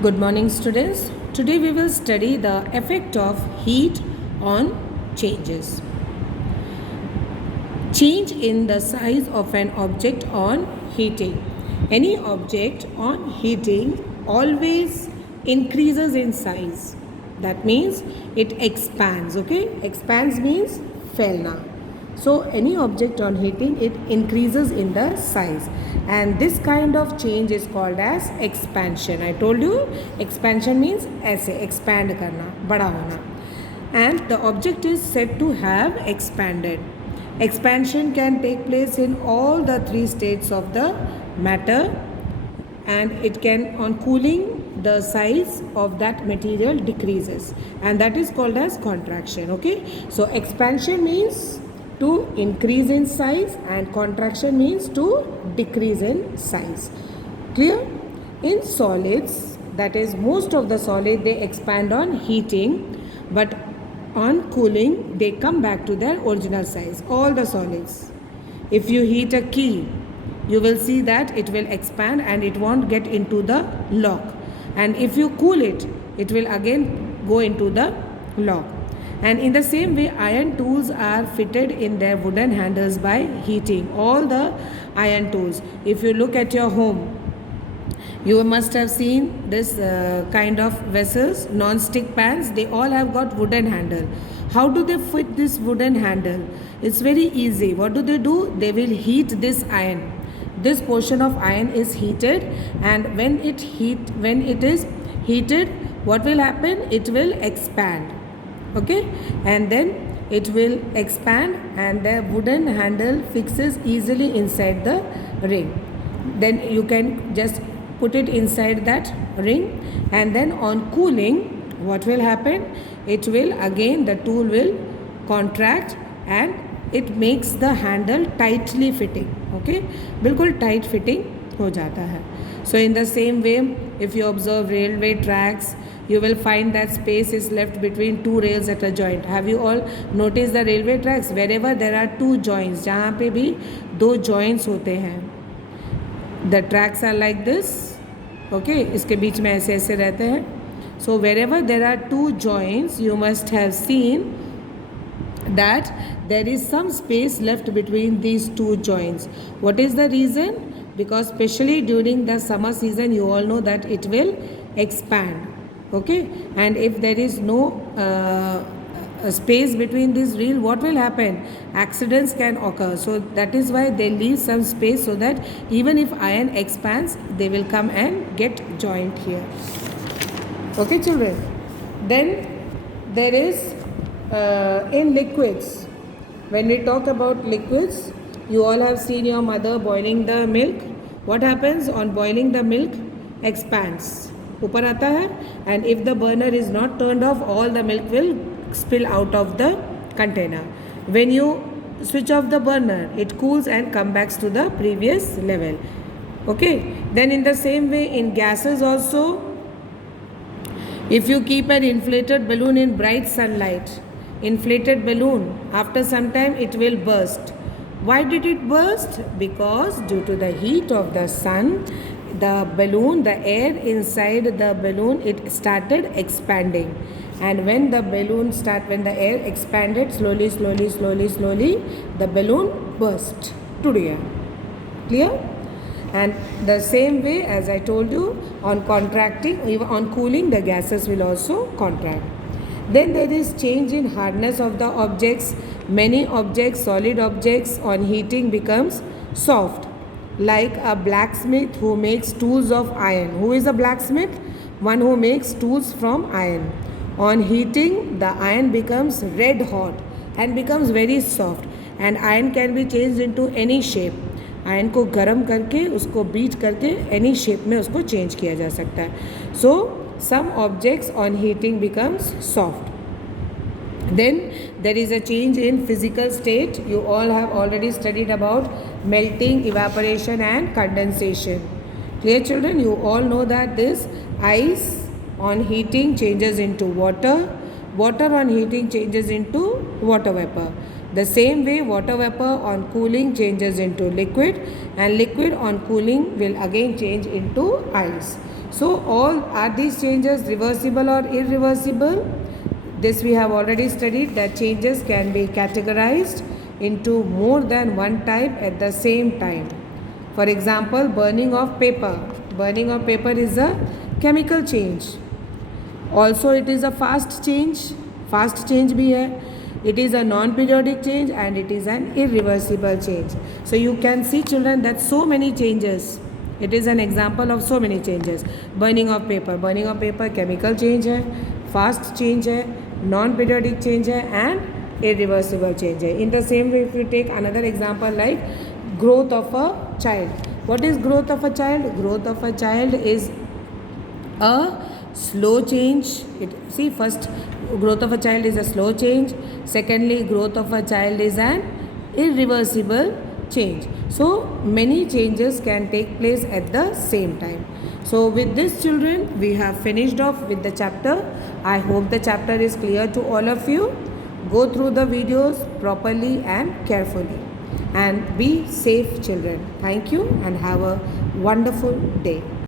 Good morning, students. Today we will study the effect of heat on changes. Change in the size of an object on heating. Any object on heating always increases in size. That means it expands, okay? Expands means फैलना. So any object on heating, it increases in the size, and this kind of change is called as expansion. I told you expansion means ऐसे expand करना, बड़ा होना, and the object is said to have expanded. Expansion can take place in all the three states of the matter, and it can, on cooling, the size of that material decreases, and that is called as contraction. Okay, so expansion means to increase in size and contraction means to decrease in size. Clear? In solids, that is most of the solid, they expand on heating, but on cooling they come back to their original size. All the solids, if you heat a key, you will see that it will expand and it won't get into the lock, and if you cool it, it will again go into the lock. And in the same way, iron tools are fitted in their wooden handles by heating. All the iron tools, if you look at your home, you must have seen this kind of vessels, non-stick pans, they all have got wooden handle. How do they fit this wooden handle? It's very easy. What do? They will heat this iron. This portion of iron is heated, and when it is heated, what will happen? It will expand. Okay, and then it will expand and the wooden handle fixes easily inside the ring. Then you can just put it inside that ring, and then on cooling, what will happen? It will again, the tool will contract and it makes the handle tightly fitting. Okay, बिल्कुल tight fitting हो जाता है. So in the same way, if you observe railway tracks, you will find that space is left between two rails at a joint. Have you all noticed the railway tracks? Wherever there are two joints, जहाँ पे भी दो joints होते हैं, the tracks are like this. Okay, इसके बीच में ऐसे ऐसे रहते हैं. So wherever there are two joints, you must have seen that there is some space left between these two joints. What is the reason? Because especially during the summer season, you all know that it will expand. Okay, and if there is no space between this reel, what will happen? Accidents can occur. So that is why they leave some space, so that even if iron expands, they will come and get joint here. Okay, children. Then there is in liquids. When we talk about liquids, you all have seen your mother boiling the milk. What happens on boiling the milk? Expands. ऊपर आता है, and if the burner is not turned off, all the milk will spill out of the container. When you switch off the burner, it cools and comes back to the previous level. Okay, then in the same way, in gases also, if you keep an inflated balloon in bright sunlight, inflated balloon, after some time it will burst. Why did it burst? Because due to the heat of the sun, the balloon, the air inside the balloon, it started expanding, and when the air expanded slowly, the balloon burst to the air. Clear? And the same way, as I told you, on contracting, even on cooling, the gases will also contract. Then there is change in hardness of the objects. Many objects, solid objects, on heating becomes soft. Like a blacksmith who makes tools of iron. Who is a blacksmith? One who makes tools from iron. On heating, the iron becomes red hot and becomes very soft. And iron can be changed into any shape. Ion को गर्म करके उसको beat करके any shape में उसको change किया जा सकता है. So some objects on heating becomes soft. Then there is a change in physical state. You all have already studied about melting, evaporation and condensation. Clear, children? You all know that this ice on heating changes into water. Water on heating changes into water vapor. The same way, water vapor on cooling changes into liquid, and liquid on cooling will again change into ice. So all are these changes reversible or irreversible? This we have already studied that changes can be categorized into more than one type at the same time. For example, burning of paper. Burning of paper is a chemical change. Also it is a fast change. Fast change भी है. It is a non-periodic change and it is an irreversible change. So you can see children that so many changes. It is an example of so many changes. Burning of paper. Burning of paper chemical change है, fast change है, non-periodic change है and irreversible change है. In the same way, if you take another example like growth of a child. What is growth of a child? Growth of a child is a slow change. First growth of a child is a slow change. Secondly, growth of a child is an irreversible change. So many changes can take place at the same time. So with this children, we have finished off with the chapter. I hope the chapter is clear to all of you. Go through the videos properly and carefully and be safe children. Thank you and have a wonderful day.